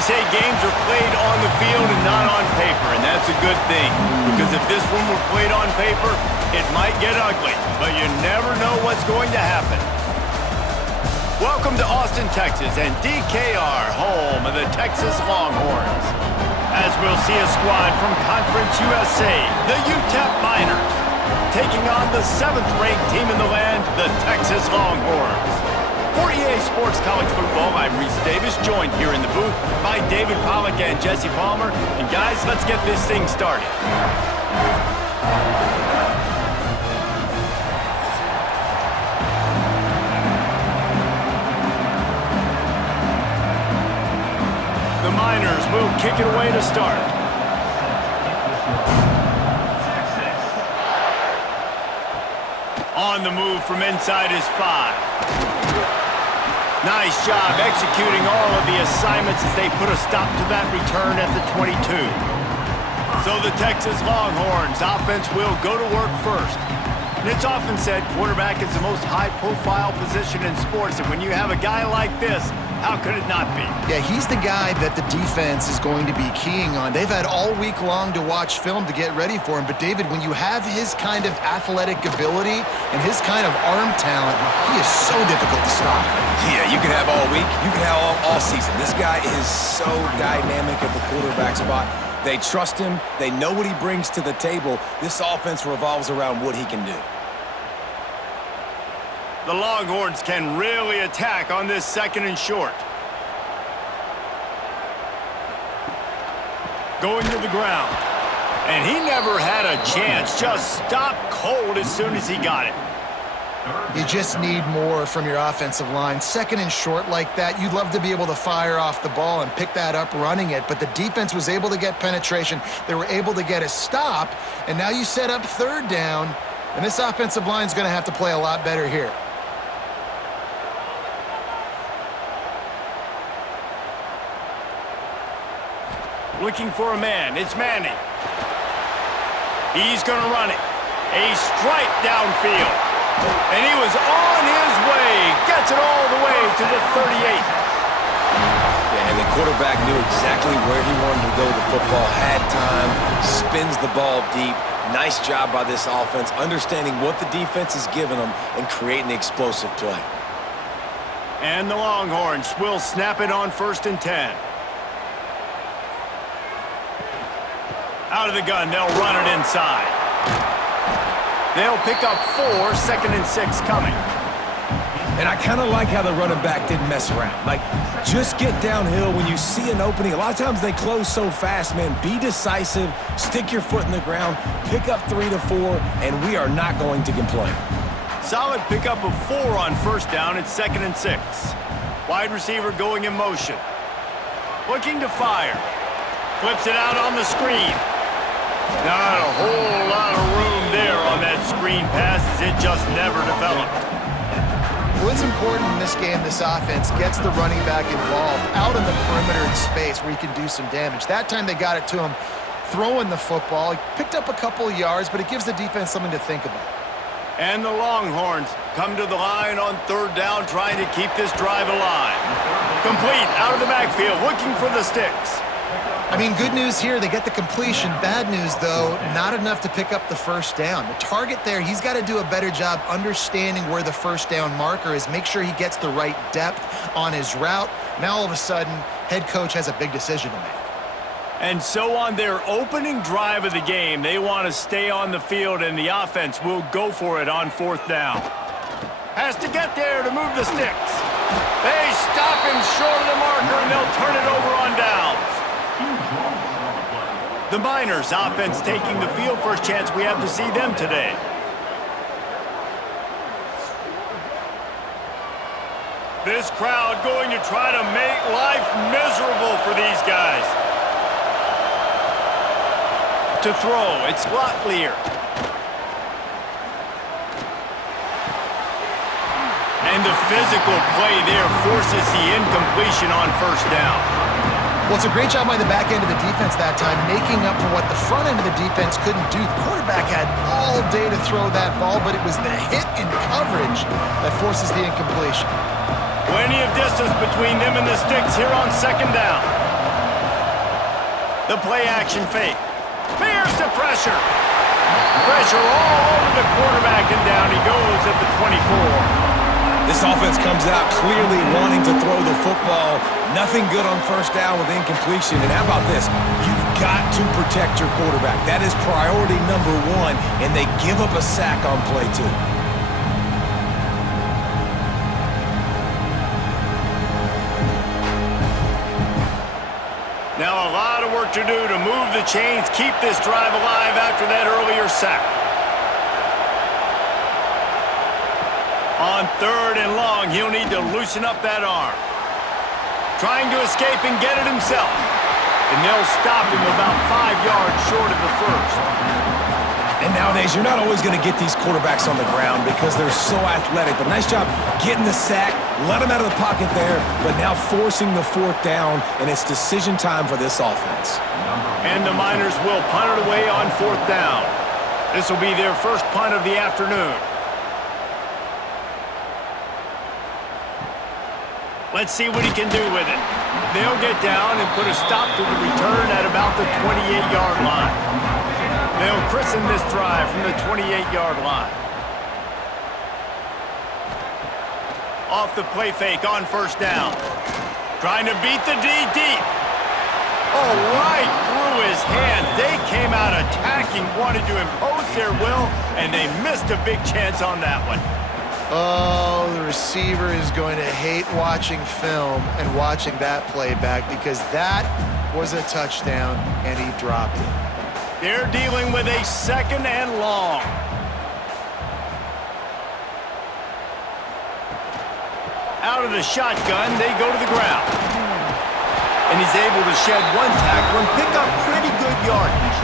They say games are played on the field and not on paper, and that's a good thing. Because if this one were played on paper, it might get ugly, but you never know what's going to happen. Welcome to Austin, Texas, and DKR, home of the Texas Longhorns. As we'll see a squad from Conference USA, the UTEP Miners, taking on the 7th-ranked team in the land, the Texas Longhorns. For EA Sports College Football, I'm Reese Davis, joined here in the booth by David Pollack and Jesse Palmer. And guys, let's get this thing started. The Miners will kick it away to start. On the move from inside his 5. Nice job executing all of the assignments as they put a stop to that return at the 22. So the Texas Longhorns offense will go to work first. And it's often said quarterback is the most high-profile position in sports, and when you have a guy like this, how could it not be? Yeah, he's the guy that the defense is going to be keying on. They've had all week long to watch film to get ready for him. But, David, when you have his kind of athletic ability and his kind of arm talent, he is so difficult to stop. Yeah, you can have all week. You can have all season. This guy is so dynamic at the quarterback spot. They trust him. They know what he brings to the table. This offense revolves around what he can do. The Longhorns can really attack on this 2nd and short. Going to the ground. And he never had a chance. Just stopped cold as soon as he got it. You just need more from your offensive line. 2nd and short like that, you'd love to be able to fire off the ball and pick that up running it, but the defense was able to get penetration. They were able to get a stop, and now you set up 3rd down, and this offensive line is going to have to play a lot better here. Looking for a man. It's Manning. He's going to run it. A strike downfield. And he was on his way. Gets it all the way to the 38. Yeah, and the quarterback knew exactly where he wanted to go with the football. Had time. Spins the ball deep. Nice job by this offense, understanding what the defense is giving them and creating the explosive play. And the Longhorns will snap it on 1st and 10. Out of the gun, they'll run it inside. They'll pick up 4, 2nd and 6 coming. And I kind of like how the running back didn't mess around. Like, just get downhill when you see an opening. A lot of times they close so fast, man. Be decisive, stick your foot in the ground, pick up 3 to 4, and we are not going to complain. Solid pickup of 4 on 1st down. It's 2nd and 6. Wide receiver going in motion. Looking to fire. Flips it out on the screen. Not a whole lot of room there on that screen pass as it just never developed. What's important in this game, this offense gets the running back involved out in the perimeter in space where he can do some damage. That time they got it to him throwing the football. He picked up a couple of yards, but it gives the defense something to think about. And the Longhorns come to the line on 3rd down, trying to keep this drive alive. Complete out of the backfield, looking for the sticks. I mean, good news here, they get the completion. Bad news, though, not enough to pick up the 1st down. The target there, he's got to do a better job understanding where the 1st down marker is, make sure he gets the right depth on his route. Now, all of a sudden, head coach has a big decision to make. And so on their opening drive of the game, they want to stay on the field, and the offense will go for it on 4th down. Has to get there to move the sticks. They stop him short of the marker, and they'll turn it over on downs. The Miners offense taking the field. First chance we have to see them today. This crowd going to try to make life miserable for these guys. To throw, it's Locklear. And the physical play there forces the incompletion on 1st down. Well, it's a great job by the back end of the defense that time, making up for what the front end of the defense couldn't do. The quarterback had all day to throw that ball, but it was the hit in coverage that forces the incompletion. Plenty of distance between them and the sticks here on 2nd down. The play action fake. Here's the pressure. Pressure all over the quarterback, and down he goes at the 24. This offense comes out clearly wanting to throw the football. Nothing good on first down with incompletion. And how about this? You've got to protect your quarterback. That is priority number one, and they give up a sack on play two. Now a lot of work to do to move the chains, keep this drive alive after that earlier sack. On 3rd and long, he'll need to loosen up that arm. Trying to escape and get it himself. And they'll stop him about 5 yards short of the first. And nowadays, you're not always going to get these quarterbacks on the ground because they're so athletic. But nice job getting the sack, let him out of the pocket there, but now forcing the 4th down, and it's decision time for this offense. And the Miners will punt it away on 4th down. This will be their first punt of the afternoon. Let's see what he can do with it. They'll get down and put a stop to the return at about the 28-yard line. They'll christen this drive from the 28-yard line. Off the play fake on 1st down. Trying to beat the D deep. Oh, right through his hands. They came out attacking, wanted to impose their will, and they missed a big chance on that one. Oh, the receiver is going to hate watching film and watching that play back because that was a touchdown, and he dropped it. They're dealing with a 2nd and long. Out of the shotgun, they go to the ground. And he's able to shed one tackle and pick up pretty good yardage.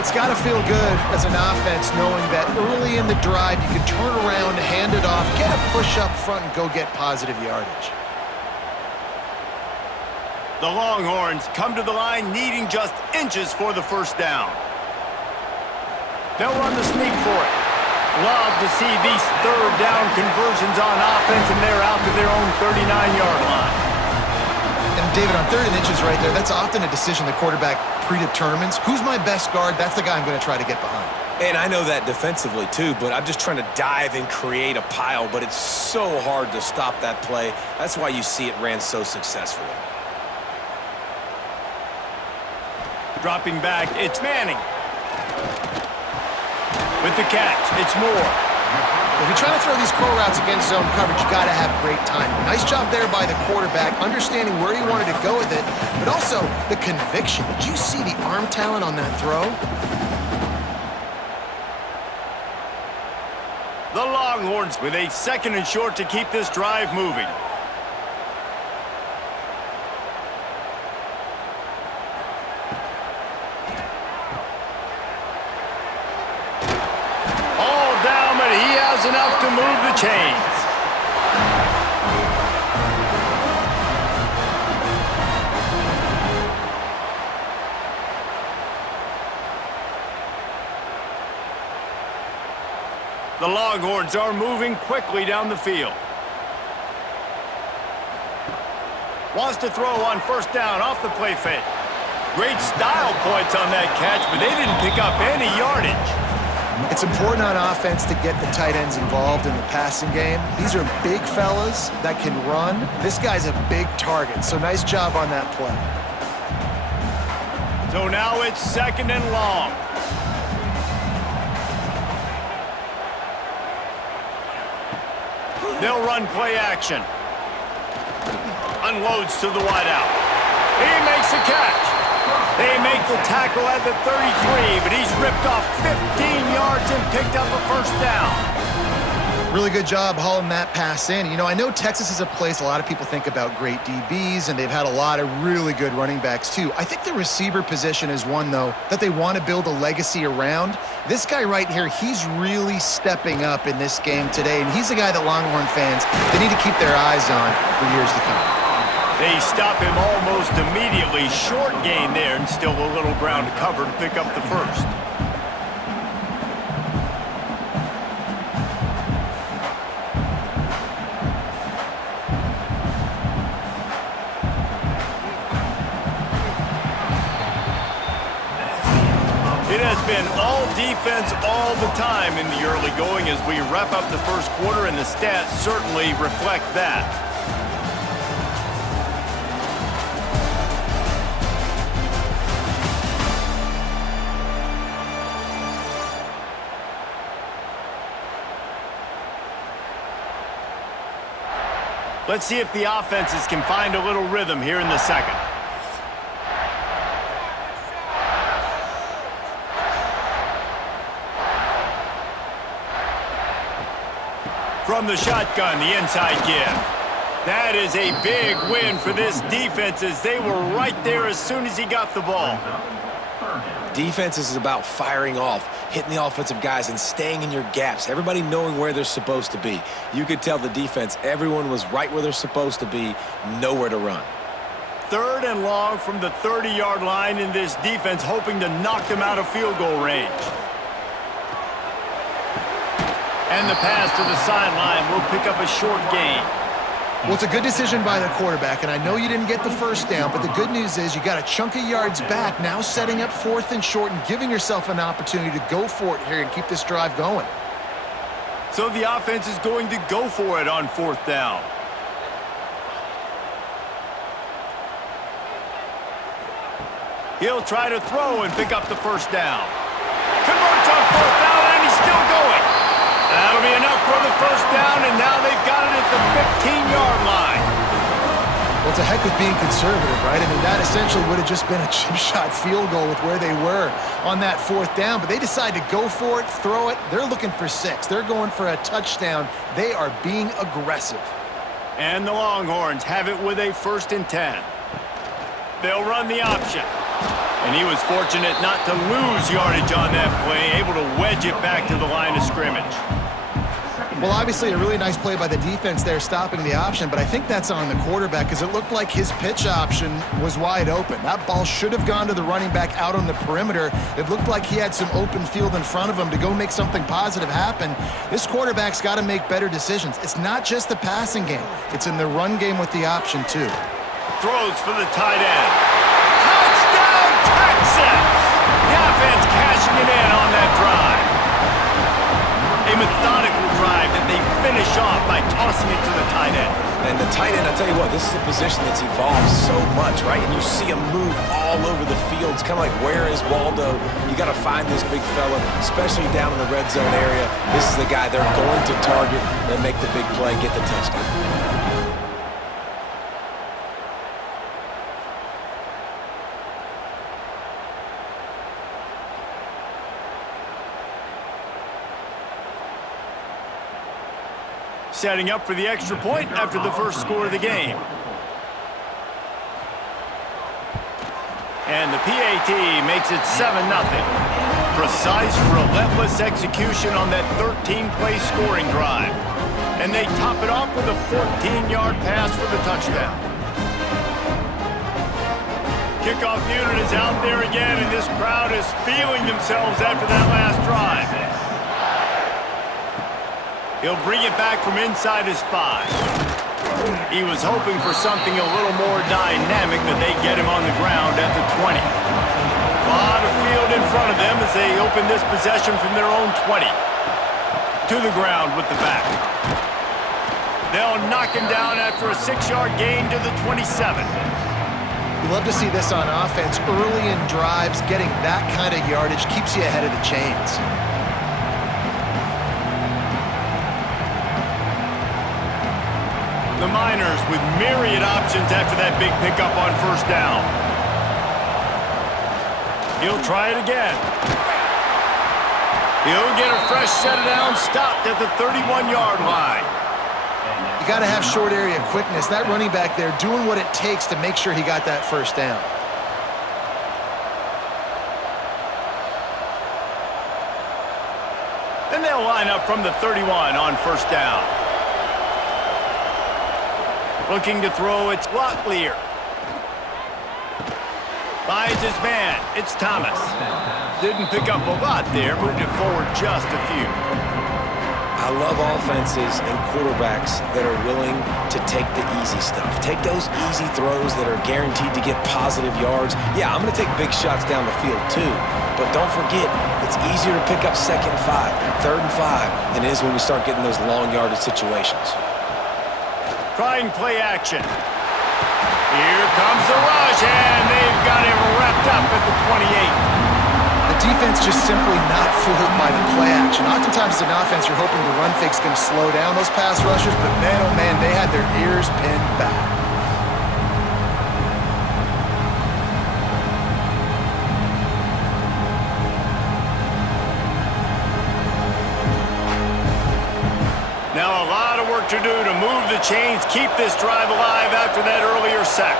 It's got to feel good as an offense knowing that early in the drive you can turn around, hand it off, get a push up front, and go get positive yardage. The Longhorns come to the line needing just inches for the 1st down. They'll run the sneak for it. Love to see these 3rd down conversions on offense, and they're out to their own 39-yard line. And David, on 3rd and inches right there, that's often a decision the quarterback predetermines. Who's my best guard? That's the guy I'm going to try to get behind. And I know that defensively too, but I'm just trying to dive and create a pile, but it's so hard to stop that play. That's why you see it ran so successfully. Dropping back, it's Manning. With the catch, it's Moore. If you're trying to throw these curl routes against zone coverage, you got to have great timing. Nice job there by the quarterback, understanding where he wanted to go with it, but also the conviction. Did you see the arm talent on that throw? The Longhorns with a 2nd and short to keep this drive moving. Enough to move the chains. The Longhorns are moving quickly down the field. Wants to throw on 1st down off the play fake. Great style points on that catch, but they didn't pick up any yardage. It's important on offense to get the tight ends involved in the passing game. These are big fellas that can run. This guy's a big target, so nice job on that play. So now it's 2nd and long. They'll run play action. Unloads to the wideout. He makes the catch. They make the tackle at the 33, but he's ripped off 15 yards and picked up a 1st down. Really good job hauling that pass in. You know, I know Texas is a place a lot of people think about great DBs, and they've had a lot of really good running backs too. I think the receiver position is one, though, that they want to build a legacy around. This guy right here, he's really stepping up in this game today, and he's the guy that Longhorn fans, they need to keep their eyes on for years to come. They stop him almost immediately. Short gain there, and still a little ground to cover to pick up the 1st. been all defense all the time in the early going as we wrap up the first quarter, and the stats certainly reflect that. Let's see if the offenses can find a little rhythm here in the second. From the shotgun, the inside give. That is a big win for this defense as they were right there as soon as he got the ball. Defense is about firing off, hitting the offensive guys and staying in your gaps, everybody knowing where they're supposed to be. You could tell the defense, everyone was right where they're supposed to be, nowhere to run. 3rd and long from the 30-yard line in this defense, hoping to knock them out of field goal range. And the pass to the sideline will pick up a short gain. Well, it's a good decision by the quarterback, and I know you didn't get the first down, but the good news is you got a chunk of yards back, now setting up 4th and short and giving yourself an opportunity to go for it here and keep this drive going. So the offense is going to go for it on 4th down. He'll try to throw and pick up the first down. Converts on 4th down, and he's still going. That'll be enough for the first down, and now they've got it at the 15-yard line. Well, it's a heck of being conservative, right? I mean, that essentially would have just been a chip shot field goal with where they were on that 4th down, but they decide to go for it, throw it. They're looking for 6. They're going for a touchdown. They are being aggressive. And the Longhorns have it with a 1st and 10. They'll run the option. And he was fortunate not to lose yardage on that play, able to wedge it back to the line of scrimmage. Well, obviously a really nice play by the defense there stopping the option, but I think that's on the quarterback because it looked like his pitch option was wide open. That ball should have gone to the running back out on the perimeter. It looked like he had some open field in front of him to go make something positive happen. This quarterback's got to make better decisions. It's not just the passing game. It's in the run game with the option, too. Throws for the tight end. Touchdown, Texas! The offense cashing it in on that drive. A methodical drive that they finish off by tossing it to the tight end. And the tight end, I tell you what, this is a position that's evolved so much, right? And you see him move all over the field. It's kind of like, where is Waldo? You got to find this big fella, especially down in the red zone area. This is the guy they're going to target and make the big play, get the touchdown. Setting up for the extra point after the first score of the game. And the PAT makes it 7-0. Precise, relentless execution on that 13-play scoring drive. And they top it off with a 14-yard pass for the touchdown. Kickoff unit is out there again, and this crowd is feeling themselves after that last drive. He'll bring it back from inside his 5. He was hoping for something a little more dynamic, but they get him on the ground at the 20. A lot of field in front of them as they open this possession from their own 20. To the ground with the back. They'll knock him down after a 6-yard gain to the 27. You love to see this on offense. Early in drives, getting that kind of yardage keeps you ahead of the chains. The Miners with myriad options after that big pickup on first down. He'll try it again. He'll get a fresh set down, stopped at the 31-yard line. You got to have short area quickness. That running back there doing what it takes to make sure he got that first down. Then they'll line up from the 31 on first down. Looking to throw, it's Locklear. Finds his man, it's Thomas. Didn't pick up a lot there, moved it forward just a few. I love offenses and quarterbacks that are willing to take the easy stuff. Take those easy throws that are guaranteed to get positive yards. Yeah, I'm going to take big shots down the field too, but don't forget, It's easier to pick up 2nd and 5, 3rd and 5 than it is when we start getting those long yardage situations. Trying play action. Here comes the rush, and they've got him wrapped up at the 28. The defense just simply not fooled by the play action. Oftentimes as an offense, you're hoping the run fake's going to slow down those pass rushers, but man, oh man, they had their ears pinned back. Now a lot of work to do to move the chains, keep this drive alive after that earlier sack.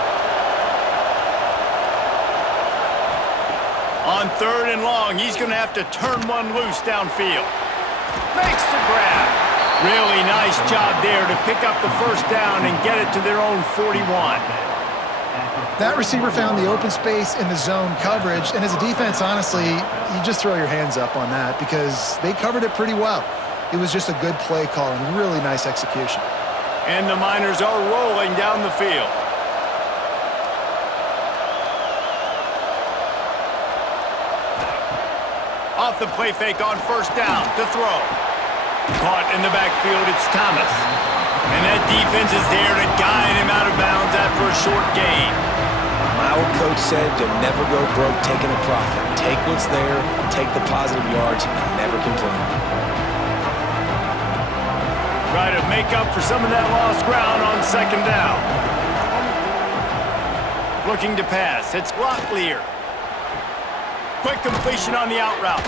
On 3rd and long, he's going to have to turn one loose downfield. Makes the grab. Really nice job there to pick up the first down and get it to their own 41. That receiver found the open space in the zone coverage, and as a defense, honestly, you just throw your hands up on that because they covered it pretty well. It was just a good play call and really nice execution. And the Miners are rolling down the field. Off the play fake on 1st down to throw. Caught in the backfield, it's Thomas. And that defense is there to guide him out of bounds after a short gain. My old coach said you'll never go broke taking a profit. Take what's there, take the positive yards, and never complain. Try to make up for some of that lost ground on 2nd down. Looking to pass, it's Locklear. Quick completion on the out route.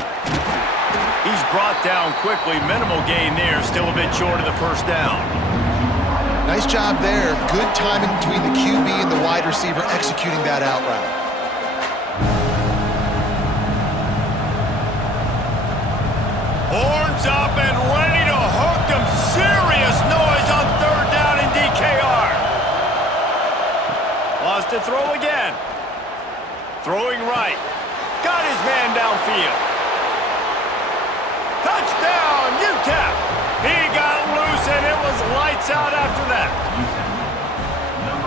He's brought down quickly. Minimal gain there. Still a bit short of the 1st down. Nice job there. Good timing between the QB and the wide receiver executing that out route. Horns up and ready to hook them. Serious noise on 3rd down in DKR. Lost to throw again. Throwing right. Got his man downfield. Touchdown, UTEP. He got loose, and it was lights out after that.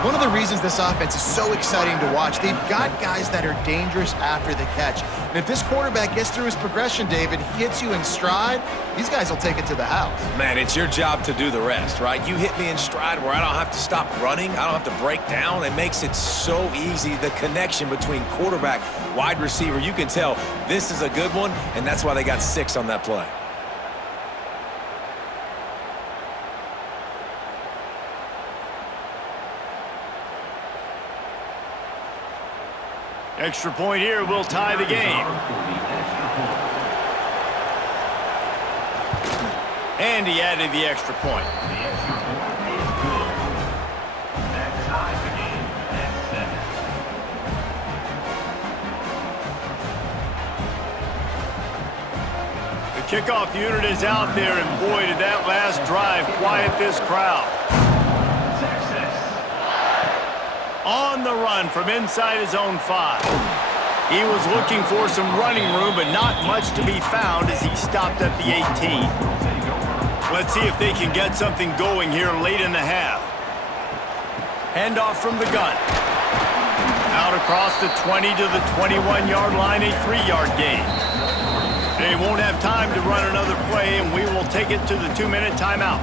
One of the reasons this offense is so exciting to watch, they've got guys that are dangerous after the catch. And if this quarterback gets through his progression, David, hits you in stride, these guys will take it to the house. Man, it's your job to do the rest, right? You hit me in stride where I don't have to stop running. I don't have to break down. It makes it so easy, the connection between quarterback, wide receiver. You can tell this is a good one, and that's why they got 6 on that play. Extra point here will tie the game. And he added the extra point. The kickoff unit is out there, and boy, did that last drive quiet this crowd. On the run from inside his own 5. He was looking for some running room, but not much to be found as he stopped at the 18. Let's see if they can get something going here late in the half. Handoff from the gun. Out across the 20 to the 21-yard line, a 3-yard gain. They won't have time to run another play, and we will take it to the 2-minute timeout.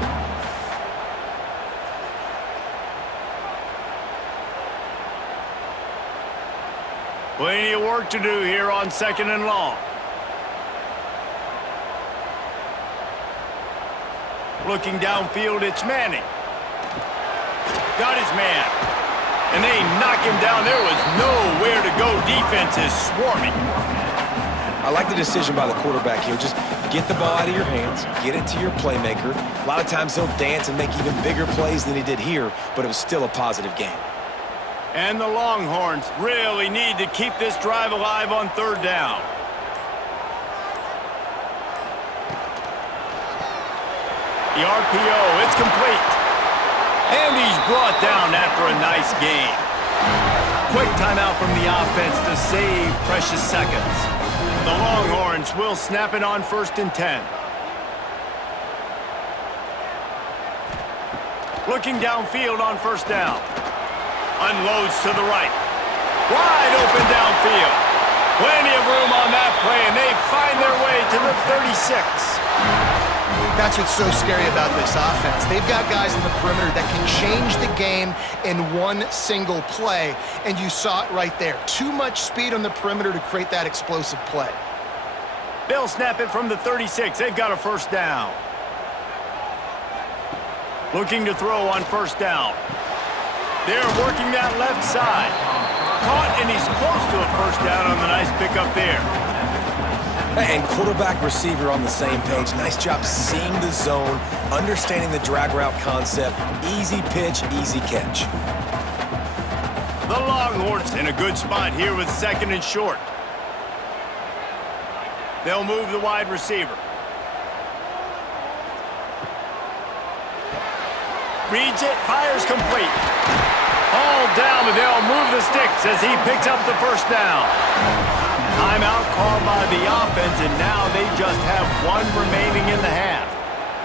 Plenty of work to do here on 2nd and long. Looking downfield, it's Manning. Got his man. And they knock him down. There was nowhere to go. Defense is swarming. I like the decision by the quarterback here. Just get the ball out of your hands, get it to your playmaker. A lot of times he'll dance and make even bigger plays than he did here, but it was still a positive game. And the Longhorns really need to keep this drive alive on 3rd down. The RPO, it's complete. And he's brought down after a nice gain. Quick timeout from the offense to save precious seconds. The Longhorns will snap it on 1st and 10. Looking downfield on 1st down. Unloads to the right. Wide open downfield. Plenty of room on that play, and they find their way to the 36. That's what's so scary about this offense. They've got guys in the perimeter that can change the game in one single play, and you saw it right there. Too much speed on the perimeter to create that explosive play. They'll snap it from the 36. They've got a first down. Looking to throw on first down. They're working that left side. Caught, and he's close to a first down on the nice pickup there. And quarterback receiver on the same page. Nice job seeing the zone, understanding the drag route concept. Easy pitch, easy catch. The Longhorns in a good spot here with second and short. They'll move the wide receiver. Reads it, fires complete. All down, but they'll move the sticks as he picks up the first down. Timeout called by the offense, and now they just have one remaining in the half.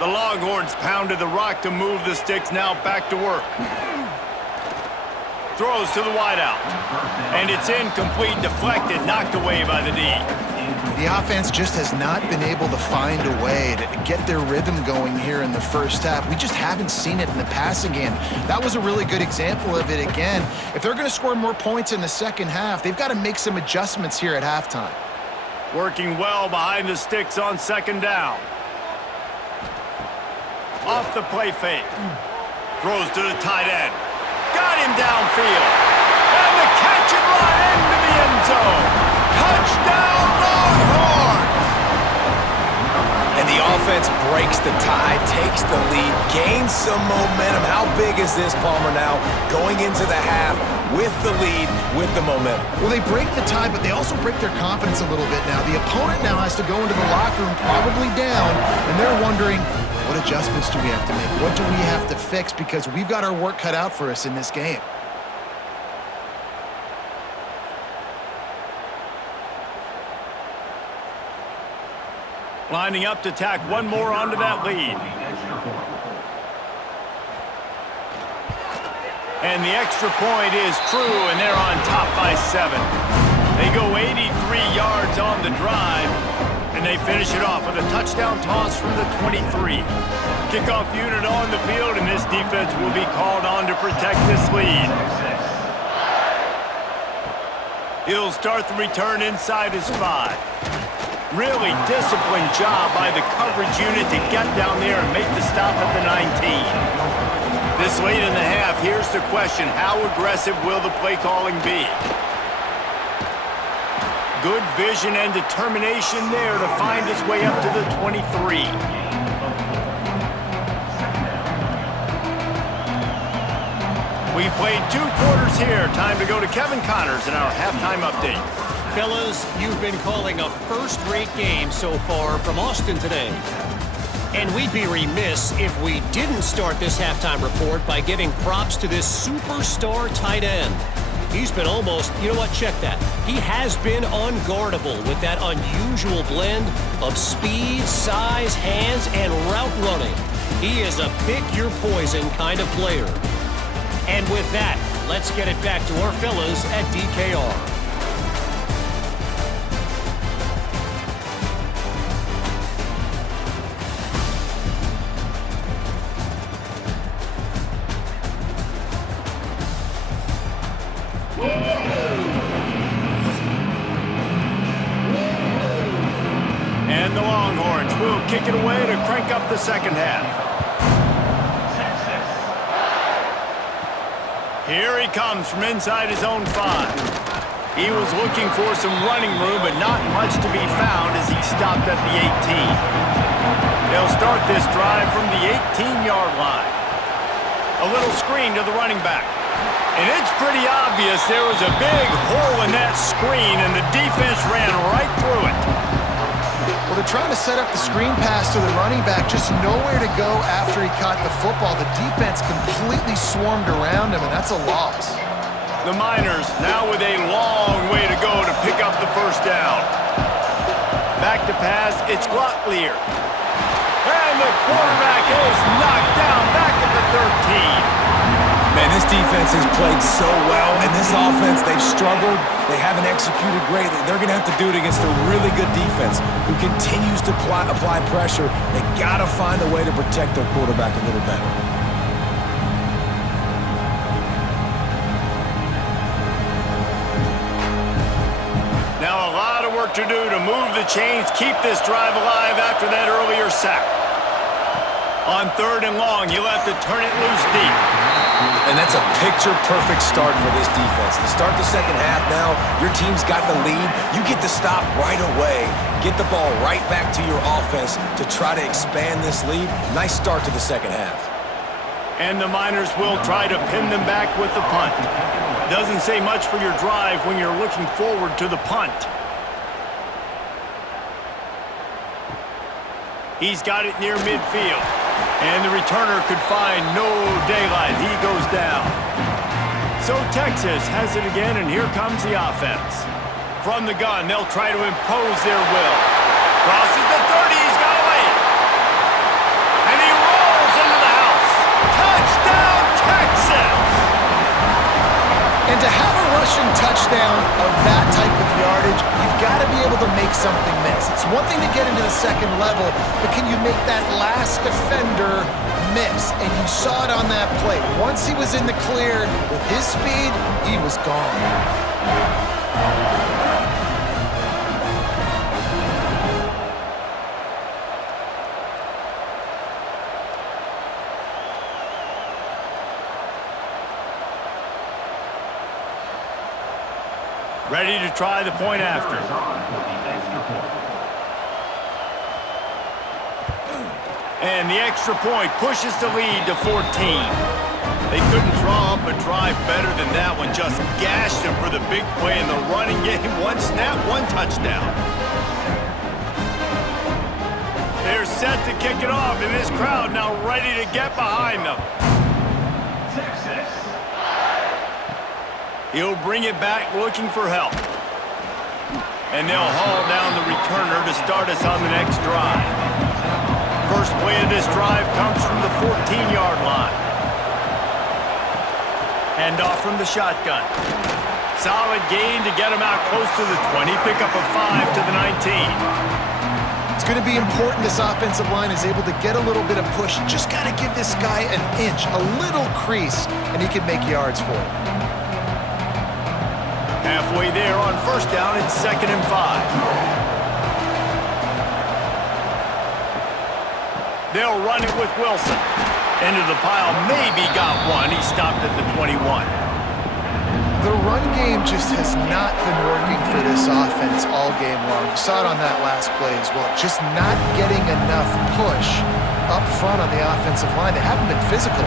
The Longhorns pounded the rock to move the sticks, now back to work. Throws to the wideout. And it's incomplete, deflected, knocked away by the D. The offense just has not been able to find a way to get their rhythm going here in the first half. We just haven't seen it in the passing game. That was a really good example of it again. If they're going to score more points in the second half, they've got to make some adjustments here at halftime. Working well behind the sticks on second down. Off the play fake. Throws to the tight end. Got him downfield. And the catch and run into the end zone. Touchdown, Longhorns! And the offense breaks the tie, takes the lead, gains some momentum. How big is this, Palmer, now? Going into the half with the lead, with the momentum. Well, they break the tie, but they also break their confidence a little bit now. The opponent now has to go into the locker room probably down, and they're wondering, what adjustments do we have to make? What do we have to fix? Because we've got our work cut out for us in this game. Lining up to tack one more onto that lead. And the extra point is true, and they're on top by 7. They go 83 yards on the drive, and they finish it off with a touchdown toss from the 23. Kickoff unit on the field, and this defense will be called on to protect this lead. He'll start the return inside his 5. Really disciplined job by the coverage unit to get down there and make the stop at the 19. This late in the half, here's the question: how aggressive will the play calling be? Good vision and determination there to find his way up to the 23. We've played 2 quarters here. Time to go to Kevin Connors in our halftime update. Fellas, you've been calling a first-rate game so far from Austin today. And we'd be remiss if we didn't start this halftime report by giving props to this superstar tight end. He's been almost, you know what, check that. He has been unguardable with that unusual blend of speed, size, hands, and route running. He is a pick-your-poison kind of player. And with that, let's get it back to our fellas at DKR. And the Longhorns will kick it away to crank up the second half. Here he comes from inside his own 5. He was looking for some running room, but not much to be found as he stopped at the 18. They'll start this drive from the 18-yard line. A little screen to the running back. And it's pretty obvious there was a big hole in that screen, and the defense ran right through it. Well, they're trying to set up the screen pass to the running back, just nowhere to go after he caught the football. The defense completely swarmed around him, and that's a loss. The Miners now with a long way to go to pick up the first down. Back to pass, it's Glocklear. And the quarterback is knocked down back at the 13. Man, this defense defense has played so well, and this offense, they've struggled. They haven't executed great. They're going to have to do it against a really good defense who continues to apply pressure. They got to find a way to protect their quarterback a little better. Now a lot of work to do to move the chains, keep this drive alive after that earlier sack. On 3rd and long, you'll have to turn it loose deep. And that's a picture-perfect start for this defense. To start the second half now, your team's got the lead. You get to stop right away, get the ball right back to your offense to try to expand this lead. Nice start to the second half. And the Miners will try to pin them back with the punt. Doesn't say much for your drive when you're looking forward to the punt. He's got it near midfield. And the returner could find no daylight. He goes down. So Texas has it again, and here comes the offense. From the gun, they'll try to impose their will. Crosses the 30, he's got away. And he rolls into the house. Touchdown, Texas! And to have a rushing touchdown of that type of yardage, you've got to be able to make something miss. It's one thing to get into the second level, but can you make that last defender miss? And you saw it on that play. Once he was in the clear with his speed, he was gone. Ready to try the point after. And the extra point pushes the lead to 14. They couldn't draw up a drive better than that one. Just gashed them for the big play in the running game. One snap, one touchdown. They're set to kick it off, and this crowd now ready to get behind them. He'll bring it back looking for help. And they'll haul down the returner to start us on the next drive. First play of this drive comes from the 14-yard line. Hand off from the shotgun. Solid gain to get him out close to the 20. Pick up a 5 to the 19. It's going to be important this offensive line is able to get a little bit of push. Just got to give this guy an inch, a little crease, and he can make yards for it. Halfway there on first down, it's 2nd and 5. They'll run it with Wilson. Into the pile, maybe got one. He stopped at the 21. The run game just has not been working for this offense all game long. You saw it on that last play as well. Just not getting enough push up front on the offensive line. They haven't been physical.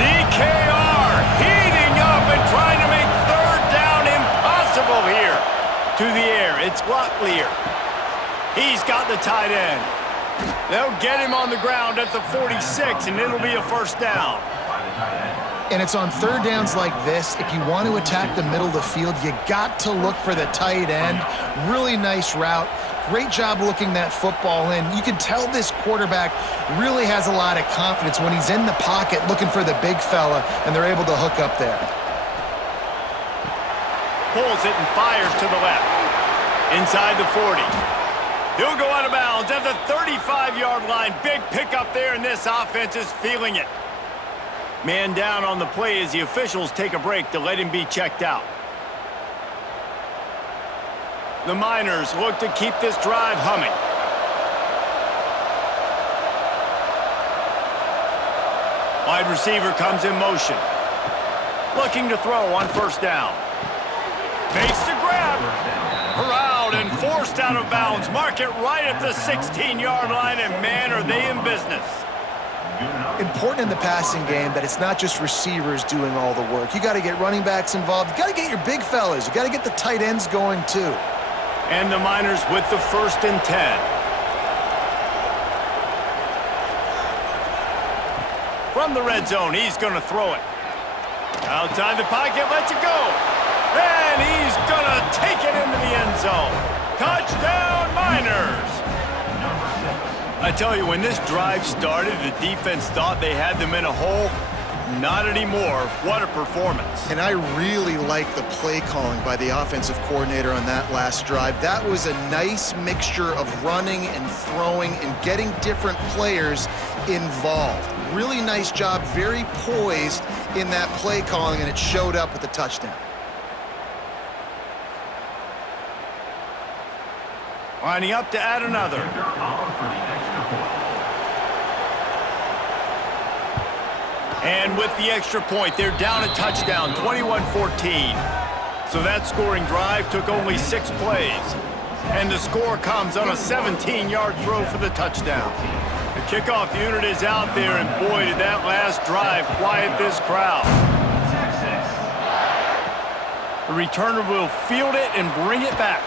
DKR heating up and trying to make third down impossible here. To the air, it's Locklear. He's got the tight end. They'll get him on the ground at the 46, and it'll be a first down. And it's on third downs like this. If you want to attack the middle of the field, you got to look for the tight end. Really nice route. Great job looking that football in. You can tell this quarterback really has a lot of confidence when he's in the pocket looking for the big fella, and they're able to hook up there. Pulls it and fires to the left. Inside the 40. He'll go out of bounds at the 35-yard line. Big pickup there, and this offense is feeling it. Man down on the play as the officials take a break to let him be checked out. The Miners look to keep this drive humming. Wide receiver comes in motion. Looking to throw on first down. Makes the grab. Corralled and forced out of bounds. Mark it right at the 16-yard line, and man, are they in business. Important in the passing game that it's not just receivers doing all the work. You got to get running backs involved. You got to get your big fellas. You got to get the tight ends going too. And the Miners with the 1st and 10. From the red zone, he's going to throw it. Outside the pocket, lets it go. And he's going to take it into the end zone. Touchdown, Miners! I tell you, when this drive started, the defense thought they had them in a hole. Not anymore. What a performance. And I really like the play calling by the offensive coordinator on that last drive. That was a nice mixture of running and throwing and getting different players involved. Really nice job, very poised in that play calling, and it showed up with the touchdown. Lining up to add another. And with the extra point, they're down a touchdown, 21-14. So that scoring drive took only 6 plays. And the score comes on a 17-yard throw for the touchdown. The kickoff unit is out there, and boy, did that last drive quiet this crowd. The returner will field it and bring it back.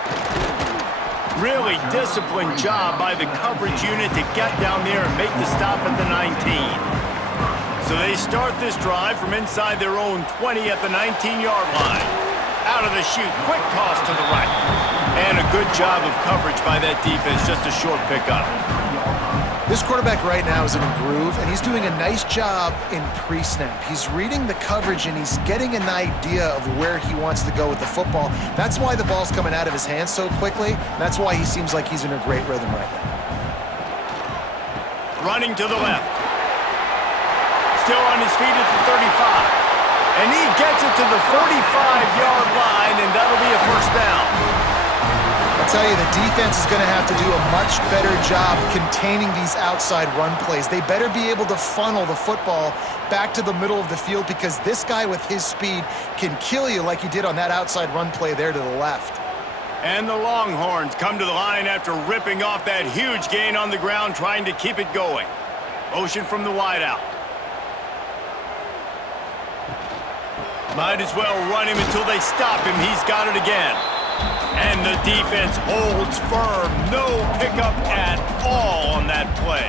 Really disciplined job by the coverage unit to get down there and make the stop at the 19. So they start this drive from inside their own 20 at the 19-yard line. Out of the chute, quick toss to the right. And a good job of coverage by that defense, just a short pickup. This quarterback right now is in a groove, and he's doing a nice job in pre-snap. He's reading the coverage, and he's getting an idea of where he wants to go with the football. That's why the ball's coming out of his hands so quickly. That's why he seems like he's in a great rhythm right now. Running to the left. Still on his feet at the 35. And he gets it to the 45-yard line, and that'll be a first down. I'll tell you, the defense is going to have to do a much better job containing these outside run plays. They better be able to funnel the football back to the middle of the field, because this guy with his speed can kill you like he did on that outside run play there to the left. And the Longhorns come to the line after ripping off that huge gain on the ground, trying to keep it going. Motion from the wideout. Might as well run him until they stop him. He's got it again. And the defense holds firm. No pickup at all on that play.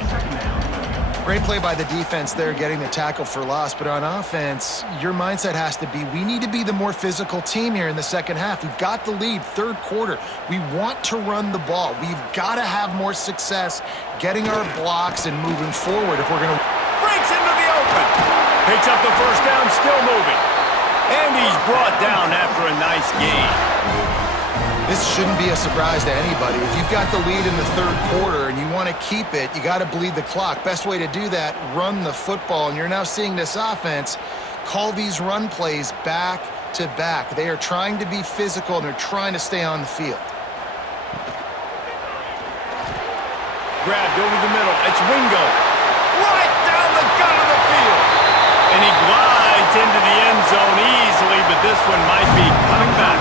Great play by the defense there, getting the tackle for loss. But on offense, your mindset has to be, we need to be the more physical team here in the second half. We've got the lead, third quarter. We want to run the ball. We've got to have more success getting our blocks and moving forward if we're going to... Breaks into the open. Picks up the first down, still moving. And he's brought down after a nice gain. This shouldn't be a surprise to anybody. If you've got the lead in the third quarter and you want to keep it, you got to bleed the clock. Best way to do that, run the football. And you're now seeing this offense call these run plays back to back. They are trying to be physical, and they're trying to stay on the field. Grabbed over the middle. It's Wingo. Right down the gut of the field. And he glides into the end zone easily, but this one might be coming back.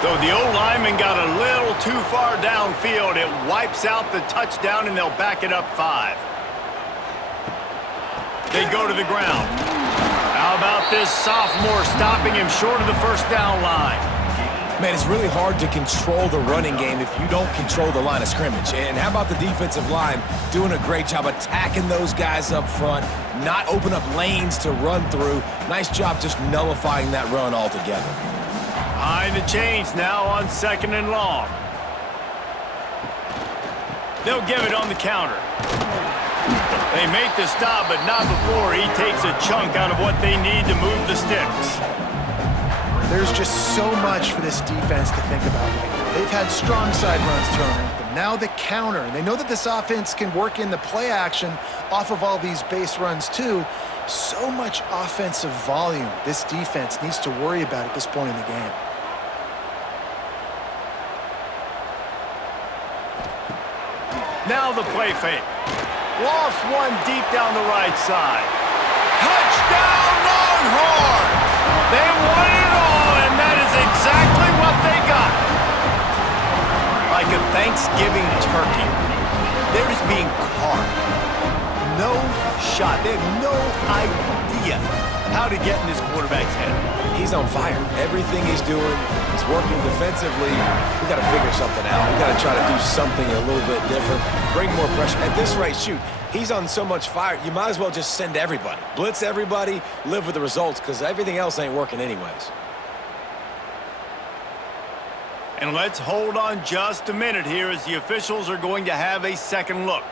So the O-lineman got a little too far downfield. It wipes out the touchdown, and they'll back it up 5. They go to the ground. How about this sophomore stopping him short of the first down line? Man, it's really hard to control the running game if you don't control the line of scrimmage. And how about the defensive line doing a great job attacking those guys up front, not open up lanes to run through. Nice job just nullifying that run altogether. Behind the chains now on 2nd and long. They'll give it on the counter. They make the stop, but not before he takes a chunk out of what they need to move the sticks. There's just so much for this defense to think about right now. They've had strong side runs thrown at them. Now the counter, and they know that this offense can work in the play action off of all these base runs too. So much offensive volume this defense needs to worry about at this point in the game. Now the play fake. Lost one deep down the right side. Touchdown Longhorns! They won it all, and that is exactly what they got. Like a Thanksgiving turkey, they're just being carved. No shot. They have no idea how to get in this quarterback's head. He's on fire. Everything he's doing is working defensively. We got to figure something out. We got to try to do something a little bit different, bring more pressure. At this rate, shoot, he's on so much fire, you might as well just send everybody. Blitz everybody, live with the results, because everything else ain't working anyways. And let's hold on just a minute here as the officials are going to have a second look.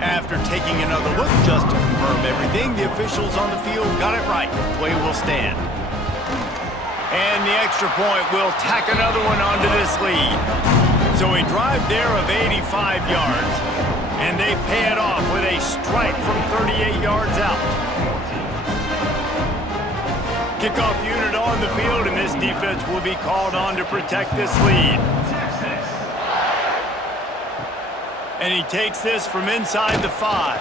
After taking another look just to confirm everything, the officials on the field got it right. Play will stand. And the extra point will tack another one onto this lead. So a drive there of 85 yards, and they pay it off with a strike from 38 yards out. Kickoff unit on the field, and this defense will be called on to protect this lead. And he takes this from inside the 5.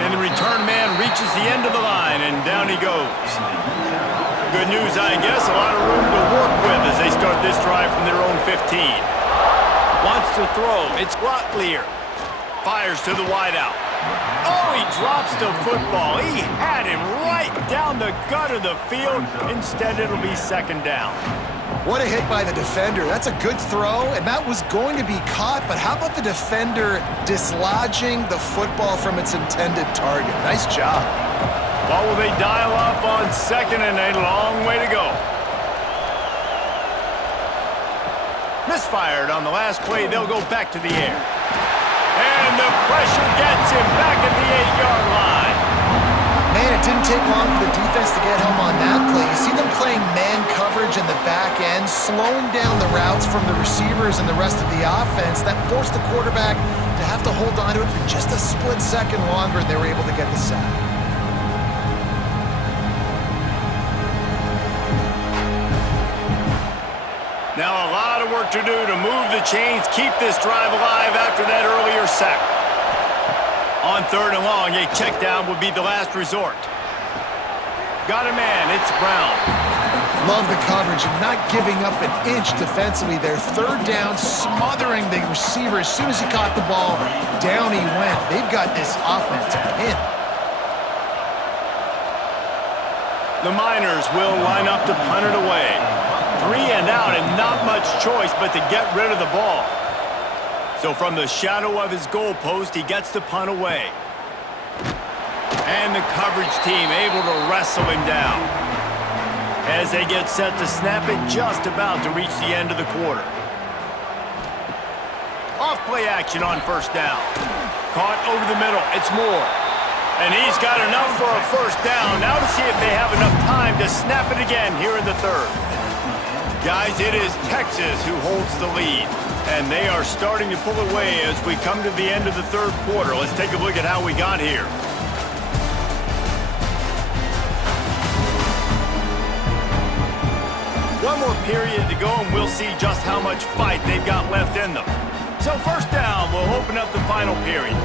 And the return man reaches the end of the line, and down he goes. Good news, I guess. A lot of room to work with as they start this drive from their own 15. Wants to throw. It's Locklear. Fires to the wideout. Oh, he drops the football. He had him right down the gut of the field. Instead, it'll be second down. What a hit by the defender. That's a good throw, and that was going to be caught, but how about the defender dislodging the football from its intended target? Nice job. Well, will they dial up on second, and a long way to go. Misfired on the last play. They'll go back to the air. And the pressure gets him back at the 8-yard line. Man, it didn't take long for the defense to get home on that play. You see them playing man coverage in the back end, slowing down the routes from the receivers and the rest of the offense. That forced the quarterback to have to hold on to it for just a split second longer, and they were able to get the sack. Now a lot of work to do to move the chains, keep this drive alive after that earlier sack. On third and long, a check down would be the last resort. Got a man, it's Brown. Love the coverage and not giving up an inch defensively there. Third down, smothering the receiver. As soon as he caught the ball, down he went. They've got this offense pinned. The Miners will line up to punt it away. 3 and out and not much choice but to get rid of the ball. So from the shadow of his goalpost, he gets the punt away. And the coverage team able to wrestle him down. As they get set to snap it, just about to reach the end of the quarter. Off play action on first down. Caught over the middle, it's Moore. And he's got enough for a first down. Now to see if they have enough time to snap it again here in the third. Guys, it is Texas who holds the lead. And they are starting to pull away as we come to the end of the third quarter. Let's take a look at how we got here. One more period to go, and we'll see just how much fight they've got left in them. So first down, we'll open up the final period.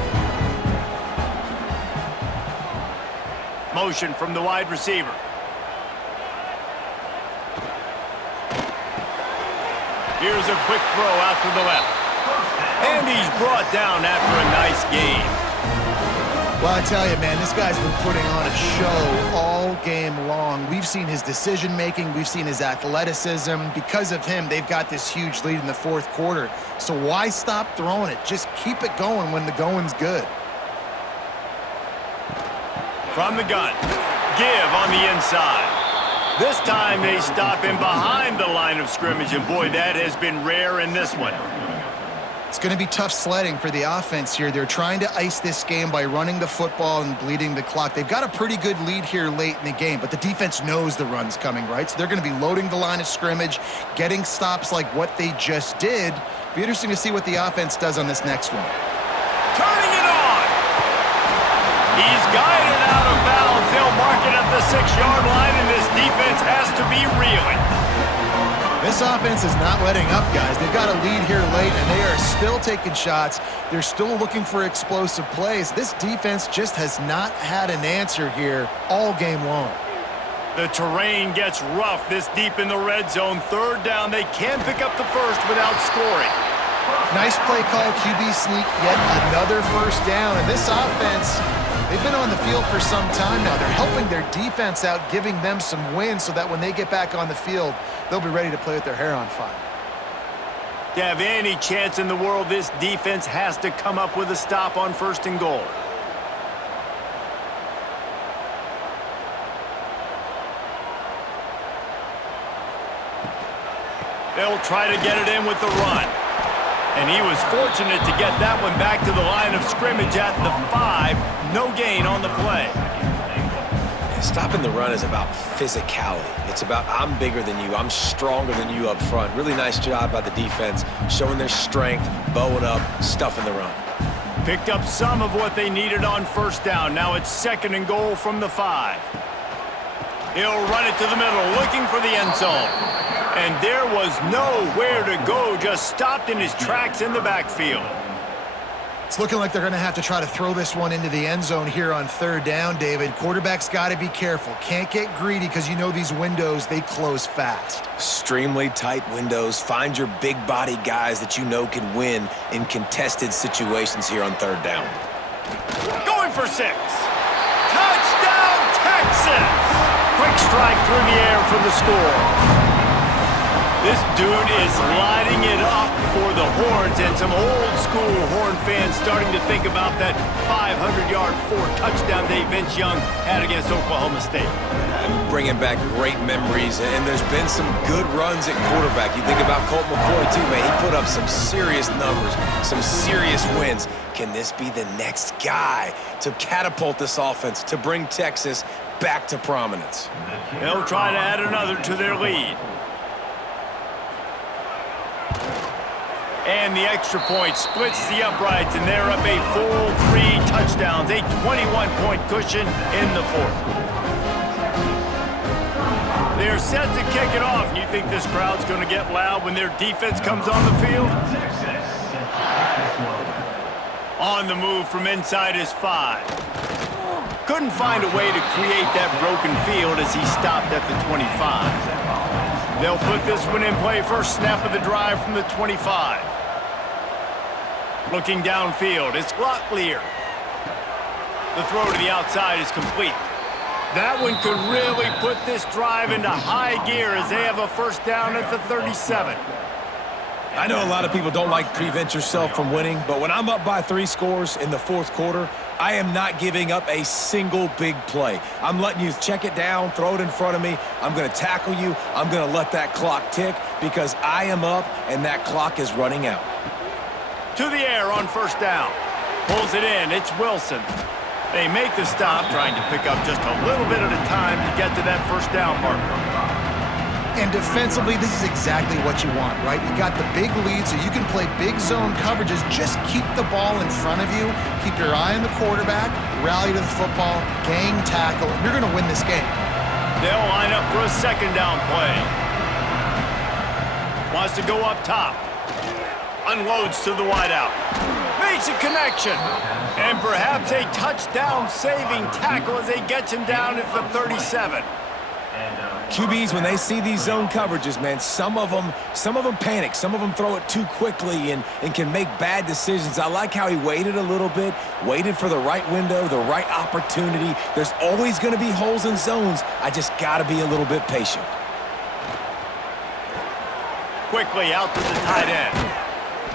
Motion from the wide receiver. Here's a quick throw out to the left. And he's brought down after a nice game. Well, I tell you, man, this guy's been putting on a show all game long. We've seen his decision-making. We've seen his athleticism. Because of him, they've got this huge lead in the fourth quarter. So why stop throwing it? Just keep it going when the going's good. From the gun. Give on the inside. This time they stop him behind the line of scrimmage, and boy, that has been rare in this one. It's going to be tough sledding for the offense here. They're trying to ice this game by running the football and bleeding the clock. They've got a pretty good lead here late in the game, but the defense knows the run's coming, right? So they're going to be loading the line of scrimmage, getting stops like what they just did. Be interesting to see what the offense does on this next one. Turning it on! He's guided out of bounds. They'll mark it at the 6-yard line, and this defense has to be reeling. This offense is not letting up, guys. They've got a lead here late, and they are still taking shots. They're still looking for explosive plays. This defense just has not had an answer here all game long. The terrain gets rough this deep in the red zone. Third down, they can pick up the first without scoring. Nice play call, QB sneak, yet another first down. And this offense, they've been on the field for some time now. They're helping their defense out, giving them some wins so that when they get back on the field, they'll be ready to play with their hair on fire. To have any chance in the world, this defense has to come up with a stop on 1st and goal. They'll try to get it in with the run. And he was fortunate to get that one back to the line of scrimmage at the 5. No gain on the play. Stopping the run is about physicality. It's about I'm bigger than you, I'm stronger than you up front. Really nice job by the defense, showing their strength, bowing up, stuffing the run. Picked up some of what they needed on 1st down. Now it's 2nd and goal from the 5. He'll run it to the middle, looking for the end zone. And there was nowhere to go, just stopped in his tracks in the backfield. It's looking like they're going to have to try to throw this one into the end zone here on 3rd down, David. Quarterback's got to be careful. Can't get greedy because you know these windows, they close fast. Extremely tight windows. Find your big body guys that you know can win in contested situations here on 3rd down. Going for 6. Touchdown, Texas! Quick strike through the air for the score. This dude is lighting it up for the Horns, and some old-school Horn fans starting to think about that 500-yard 4-touchdown day Vince Young had against Oklahoma State. Bringing back great memories, and there's been some good runs at quarterback. You think about Colt McCoy, too, man. He put up some serious numbers, some serious wins. Can this be the next guy to catapult this offense, to bring Texas back to prominence? They'll try to add another to their lead. And the extra point splits the uprights, and they're up a full 3 touchdowns, a 21-point cushion in the 4th. They're set to kick it off, and you think this crowd's going to get loud when their defense comes on the field? On the move from inside his 5. Couldn't find a way to create that broken field as he stopped at the 25. They'll put this one in play first snap of the drive from the 25. Looking downfield, it's Locklear. The throw to the outside is complete. That one could really put this drive into high gear as they have a 1st down at the 37. I know a lot of people don't like prevent yourself from winning, but when I'm up by 3 scores in the 4th quarter, I am not giving up a single big play. I'm letting you check it down, throw it in front of me. I'm going to tackle you. I'm going to let that clock tick because I am up and that clock is running out. To the air on 1st down. Pulls it in. It's Wilson. They make the stop, trying to pick up just a little bit at a time to get to that 1st down marker. And defensively, this is exactly what you want, right? You got the big lead, so you can play big zone coverages. Just keep the ball in front of you. Keep your eye on the quarterback. Rally to the football. Gang tackle. You're going to win this game. They'll line up for a 2nd down play. Wants to go up top. Unloads to the wideout. Makes a connection. And perhaps a touchdown-saving tackle as they get him down at the 37. QBs, when they see these zone coverages, man, some of them panic. Some of them throw it too quickly and can make bad decisions. I like how he waited a little bit, waited for the right window, the right opportunity. There's always going to be holes in zones. I just got to be a little bit patient. Quickly out to the tight end.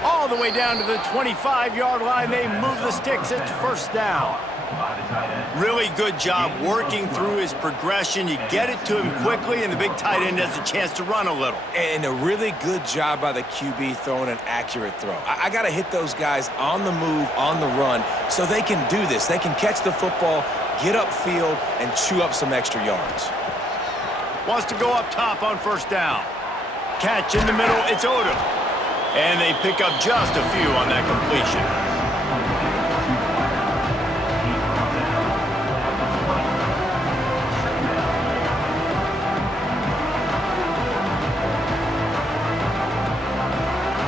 All the way down to the 25-yard line. They move the sticks at 1st down. Really good job working through his progression. You get it to him quickly, and the big tight end has a chance to run a little. And a really good job by the QB throwing an accurate throw. I got to hit those guys on the move, on the run, so they can do this. They can catch the football, get upfield, and chew up some extra yards. Wants to go up top on 1st down. Catch in the middle, it's Odom. And they pick up just a few on that completion.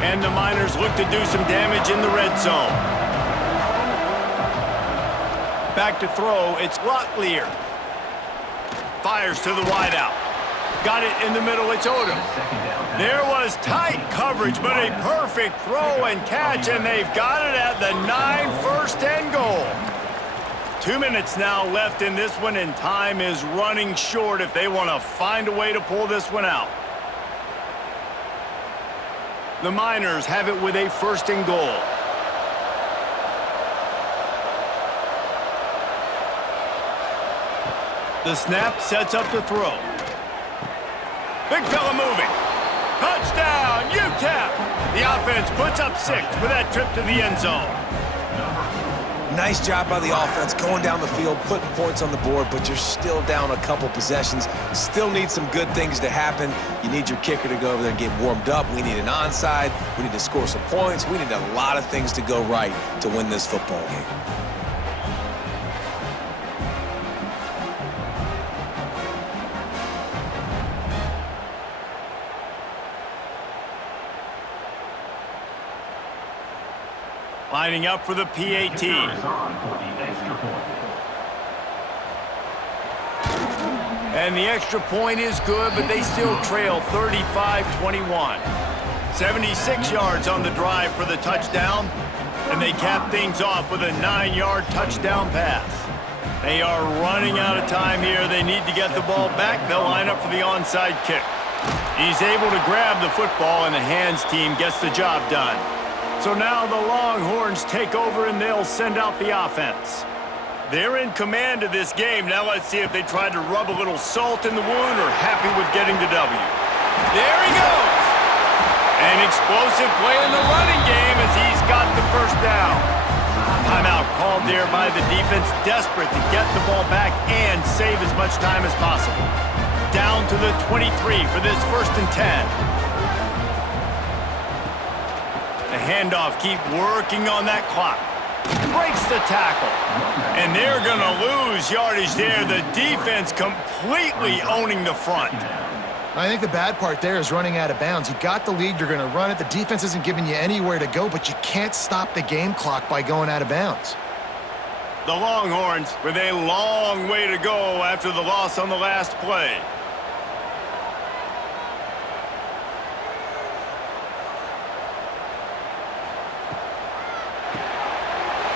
And the Miners look to do some damage in the red zone. Back to throw, it's Locklear. Fires to the wideout. Got it in the middle. It's Odom. There was tight coverage, but a perfect throw and catch, and they've got it at the 9, first and goal. 2 minutes now left in this one, and time is running short if they want to find a way to pull this one out. The Miners have it with a first and goal. The snap sets up the throw. Big fella moving. Touchdown, UTEP! The offense puts up 6 with that trip to the end zone. Nice job by the offense going down the field, putting points on the board, but you're still down a couple possessions. Still need some good things to happen. You need your kicker to go over there and get warmed up. We need an onside. We need to score some points. We need a lot of things to go right to win this football game. Lining up for the PAT. And the extra point is good, but they still trail 35-21. 76 yards on the drive for the touchdown, and they cap things off with a 9-yard touchdown pass. They are running out of time here. They need to get the ball back. They'll line up for the onside kick. He's able to grab the football, and the hands team gets the job done. So now the Longhorns take over, and they'll send out the offense. They're in command of this game. Now let's see if they try to rub a little salt in the wound or happy with getting the W. There he goes! An explosive play in the running game as he's got the first down. Timeout called there by the defense, desperate to get the ball back and save as much time as possible. Down to the 23 for this 1st and 10. The handoff, keep working on that clock. Breaks the tackle. And they're going to lose yardage there. The defense completely owning the front. I think the bad part there is running out of bounds. You got the lead, you're going to run it. The defense isn't giving you anywhere to go, but you can't stop the game clock by going out of bounds. The Longhorns with a long way to go after the loss on the last play.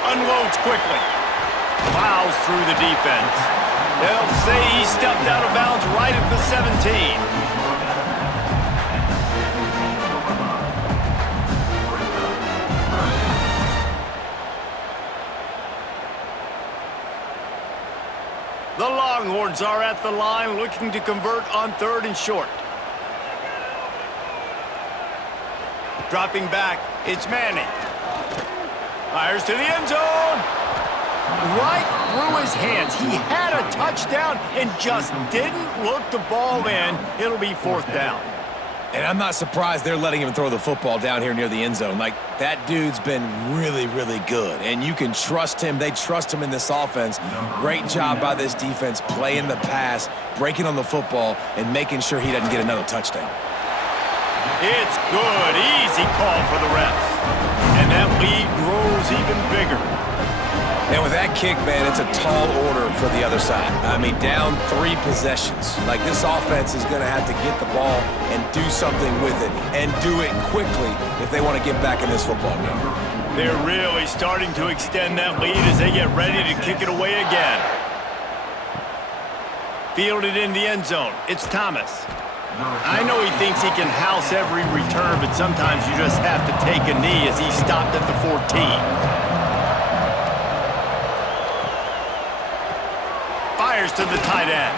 Unloads quickly. Plows through the defense. They'll say he stepped out of bounds right at the 17. The Longhorns are at the line looking to convert on 3rd and short. Dropping back, it's Manning. Fires to the end zone. Right through his hands. He had a touchdown and just didn't look the ball in. It'll be 4th down. And I'm not surprised they're letting him throw the football down here near the end zone. Like, that dude's been really, really good. And you can trust him. They trust him in this offense. Great job by this defense playing the pass, breaking on the football, and making sure he doesn't get another touchdown. It's good. Easy call for the refs. And that lead grows even bigger. And with that kick, man, it's a tall order for the other side. I mean, down 3 possessions. Like, this offense is going to have to get the ball and do something with it, and do it quickly if they want to get back in this football game. They're really starting to extend that lead as they get ready to kick it away again. Fielded in the end zone. It's Thomas. I know he thinks he can house every return, but sometimes you just have to take a knee as he stopped at the 14. Fires to the tight end.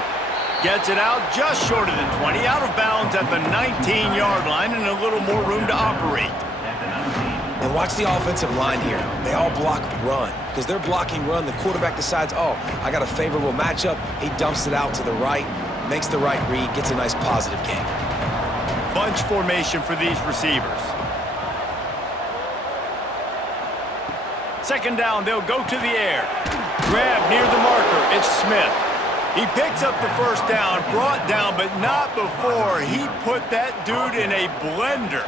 Gets it out just short of the 20, out of bounds at the 19-yard line, and a little more room to operate. And watch the offensive line here. They all block run. Because they're blocking run, the quarterback decides, oh, I got a favorable matchup. He dumps it out to the right, makes the right read, gets a nice positive gain. Bunch formation for these receivers. 2nd down, they'll go to the air. Grab near the marker, it's Smith. He picks up the 1st down, brought down, but not before he put that dude in a blender.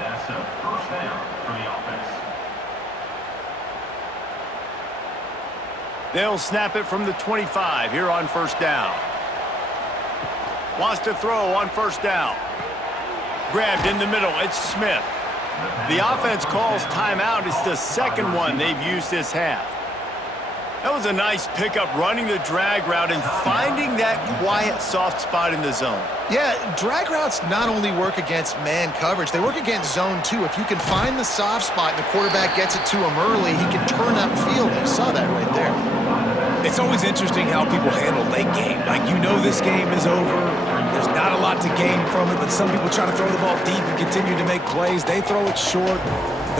That's a 1st down for the offense. They'll snap it from the 25 here on 1st down. Wants to throw on first down. Grabbed in the middle. It's Smith. The offense calls timeout. It's the second one they've used this half. That was a nice pickup, running the drag route and finding that quiet, soft spot in the zone. Yeah, drag routes not only work against man coverage, they work against zone too. If you can find the soft spot and the quarterback gets it to him early, he can turn upfield. You saw that right there. It's always interesting how people handle late game. Like, you know this game is over. There's not a lot to gain from it, but some people try to throw the ball deep and continue to make plays. They throw it short.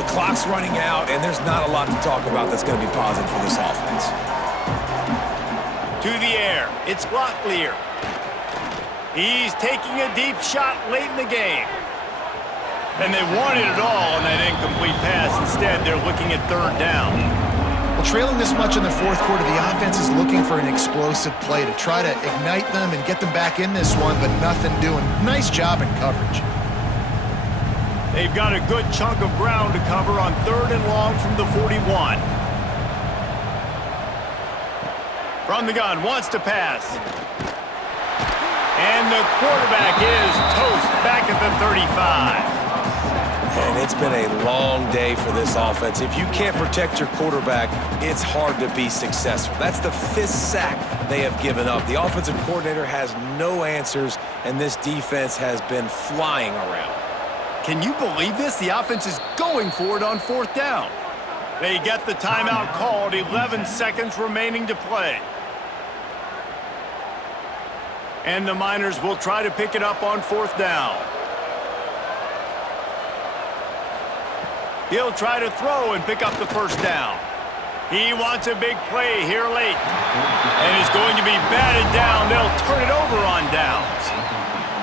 The clock's running out, and there's not a lot to talk about that's going to be positive for this offense. To the air. It's Locklear. He's taking a deep shot late in the game. And they wanted it all on that incomplete pass. Instead, they're looking at third down. Well, trailing this much in the fourth quarter, the offense is looking for an explosive play to try to ignite them and get them back in this one, but nothing doing. Nice job in coverage. They've got a good chunk of ground to cover on third and long from the 41. From the gun, wants to pass. And the quarterback is toast back at the 35. And it's been a long day for this offense. If you can't protect your quarterback, it's hard to be successful. That's the 5th sack they have given up. The offensive coordinator has no answers, and this defense has been flying around. Can you believe this? The offense is going for it on fourth down. They get the timeout called, 11 seconds remaining to play. And the Miners will try to pick it up on fourth down. He'll try to throw and pick up the first down. He wants a big play here late. And it's going to be batted down. They'll turn it over on downs.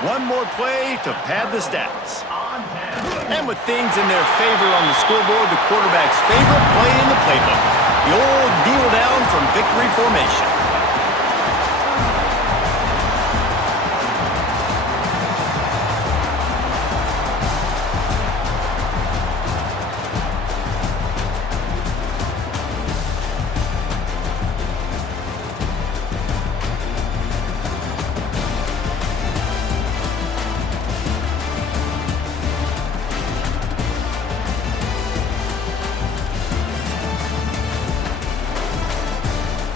One more play to pad the stats. And with things in their favor on the scoreboard, the quarterback's favorite play in the playbook. The old kneel down from victory formation.